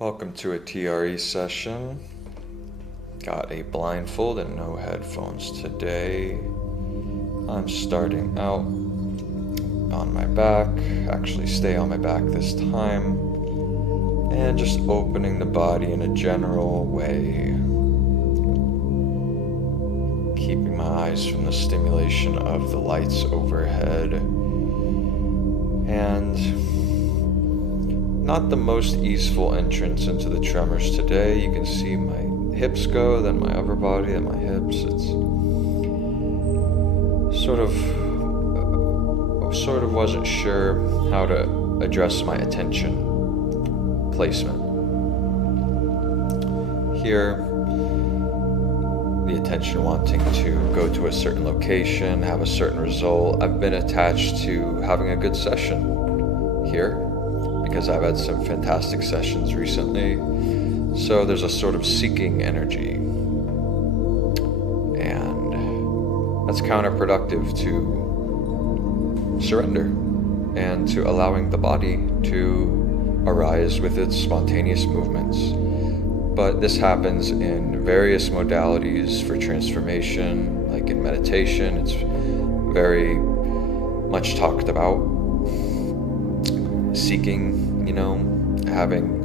Welcome to a TRE session. Got a blindfold and no headphones today. I'm starting out on my back, actually stay on my back this time, and just opening the body in a general way. Keeping my eyes from the stimulation of the lights overhead. And not the most easeful entrance into the tremors today. You can see my hips go, then my upper body, then my hips. It's sort of wasn't sure how to address my attention placement. Here, the attention wanting to go to a certain location, have a certain result. I've been attached to having a good session here, because I've had some fantastic sessions recently. So there's a sort of seeking energy. And that's counterproductive to surrender and to allowing the body to arise with its spontaneous movements. But this happens in various modalities for transformation, like in meditation. It's very much talked about. Seeking, having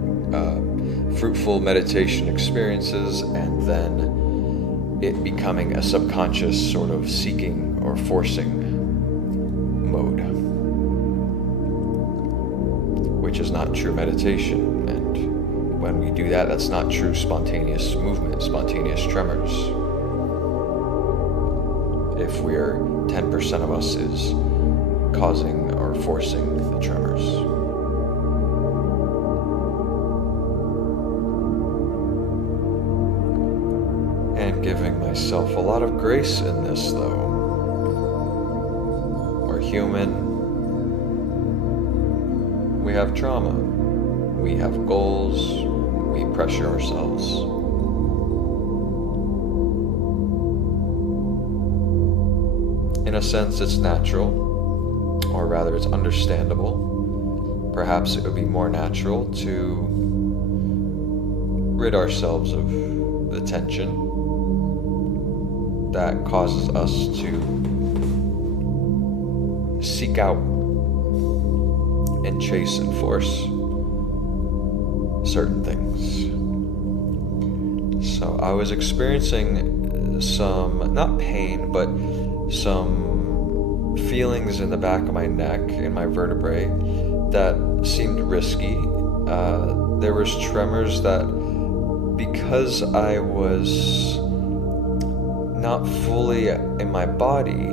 fruitful meditation experiences, and then it becoming a subconscious sort of seeking or forcing mode, which is not true meditation. And when we do that, that's not true spontaneous movement, spontaneous tremors. If we're 10% of us is causing or forcing the tremors. And giving myself a lot of grace in this, though. We're human. We have trauma. We have goals. We pressure ourselves. In a sense, it's natural, or rather it's understandable. Perhaps it would be more natural to rid ourselves of the tension that causes us to seek out and chase and force certain things. So I was experiencing some, not pain, but some feelings in the back of my neck, in my vertebrae, that seemed risky. There was tremors that, because I was not fully in my body,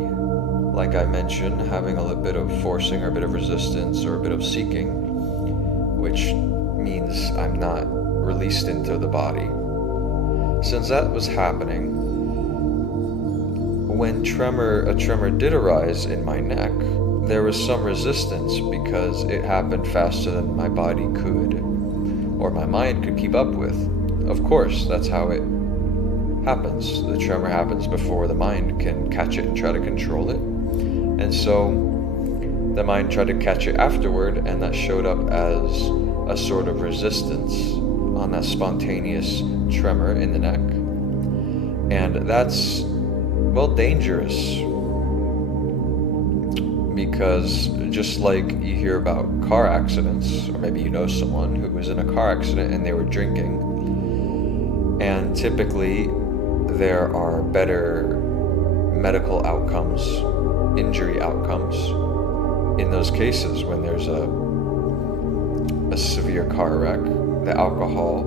like I mentioned, having a little bit of forcing or a bit of resistance or a bit of seeking, which means I'm not released into the body. Since that was happening, when a tremor did arise in my neck, there was some resistance because it happened faster than my body could, or my mind could keep up with. Of course, that's how it happens. The tremor happens before the mind can catch it and try to control it. And so the mind tried to catch it afterward, and that showed up as a sort of resistance on that spontaneous tremor in the neck. And that's, well, dangerous. Because just like you hear about car accidents, or maybe you know someone who was in a car accident and they were drinking, and typically there are better medical outcomes, injury outcomes in those cases when there's a severe car wreck. The alcohol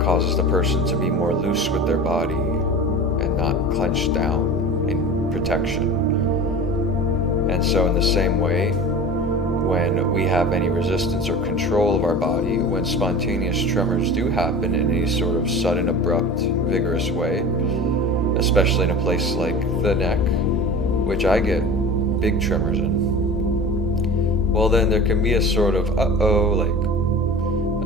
causes the person to be more loose with their body and not clenched down in protection. And so in the same way, when we have any resistance or control of our body, when spontaneous tremors do happen in any sort of sudden, abrupt, vigorous way, especially in a place like the neck, which I get big tremors in, well, then there can be a sort of like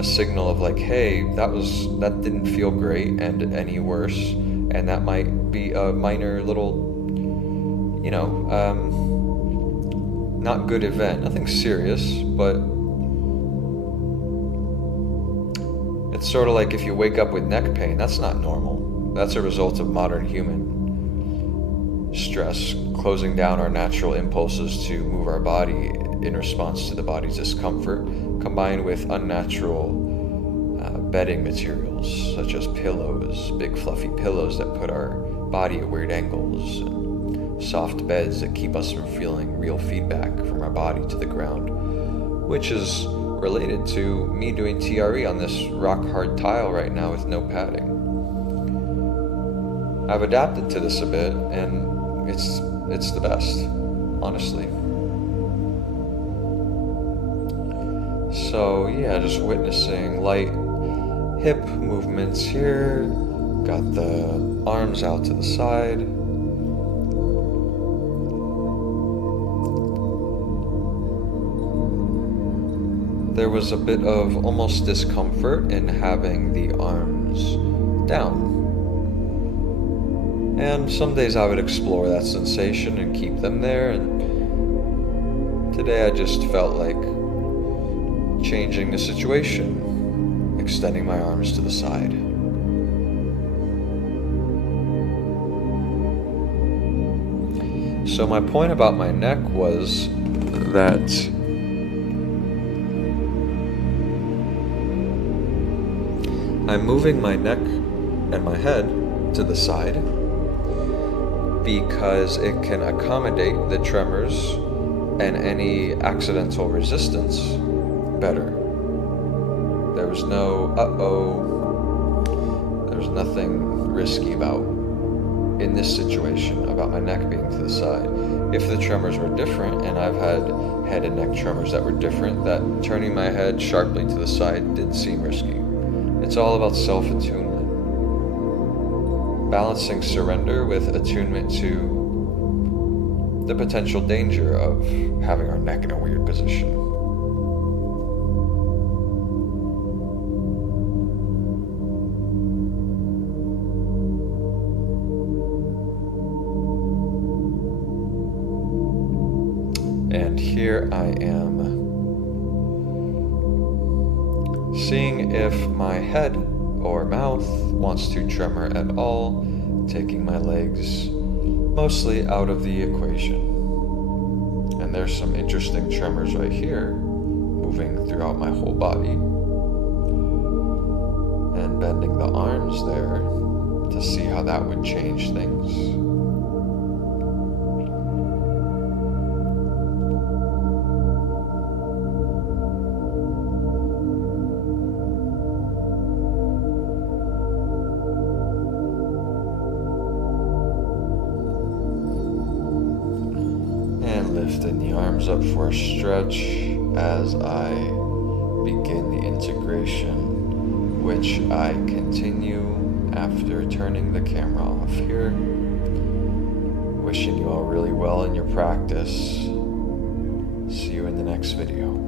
a signal of like, hey, that didn't feel great and any worse, and that might be a minor little, not good event, nothing serious, but It's sort of like if you wake up with neck pain, that's not normal. That's a result of modern human stress, closing down our natural impulses to move our body in response to the body's discomfort, combined with unnatural bedding materials such as pillows, big fluffy pillows that put our body at weird angles, and soft beds that keep us from feeling real feedback from our body to the ground, which is related to me doing TRE on this rock hard tile right now with no padding. I've adapted to this a bit, and it's the best, honestly. So yeah, just witnessing light hip movements here. Got the arms out to the side. There was a bit of almost discomfort in having the arms down. And some days I would explore that sensation and keep them there, and today I just felt like changing the situation, extending my arms to the side. So my point about my neck was that I'm moving my neck and my head to the side because it can accommodate the tremors and any accidental resistance better. There was no there's nothing risky about in this situation about my neck being to the side. If the tremors were different, and I've had head and neck tremors that were different, that turning my head sharply to the side did seem risky. It's all about self-attunement. Balancing surrender with attunement to the potential danger of having our neck in a weird position. And here I am seeing if my head or mouth wants to tremor at all, taking my legs mostly out of the equation. And there's some interesting tremors right here, moving throughout my whole body. And bending the arms there to see how that would change things. Lifting the arms up for a stretch as I begin the integration, which I continue after turning the camera off here. Wishing you all really well in your practice. See you in the next video.